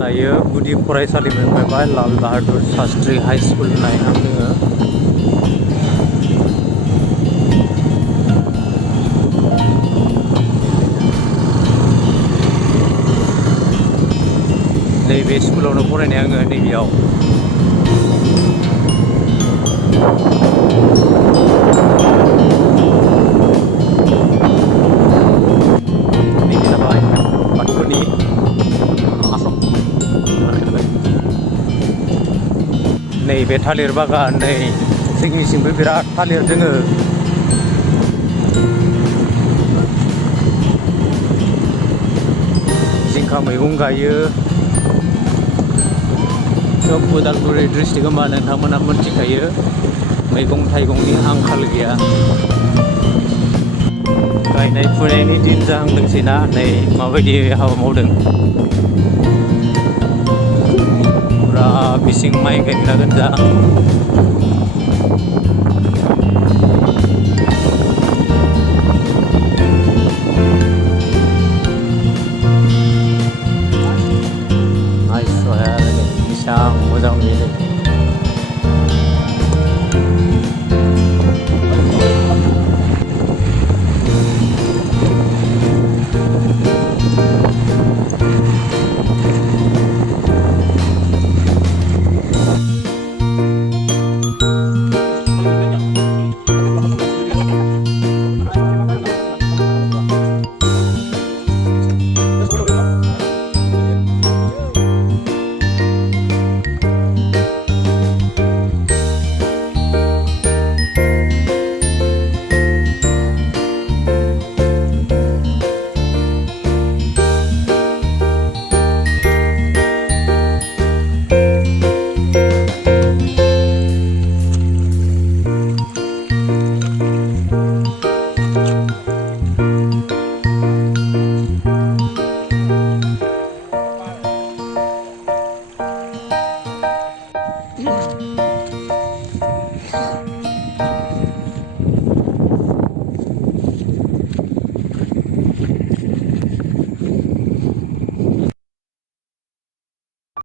दायो गुदि फरायसालिनिफ्राय लाल बाहादुर शास्त्री हाई स्कुल नायहां दोङो। नैबे स्कुलावनो फरायनाय आङो नैबेयाव। नैबे जाबाय बाथौफोरनि आसाम। नैबे थालिर बागान, नै जोंनिथिंबो बिराद थालिर दोङो। जिंखा मैगं गायो। सब उदालगुरि डिस्ट्रिक्ट होनबा नोंथांमोना मोनथिखायो, मैगं थाइगंनि आंखाल गैया। गायनाय फुनायनि दिन जाहांदोंसै ना, नै माबायदि हाबा मावदों। पुरा बिसिं माइ गायग्रा गोजा।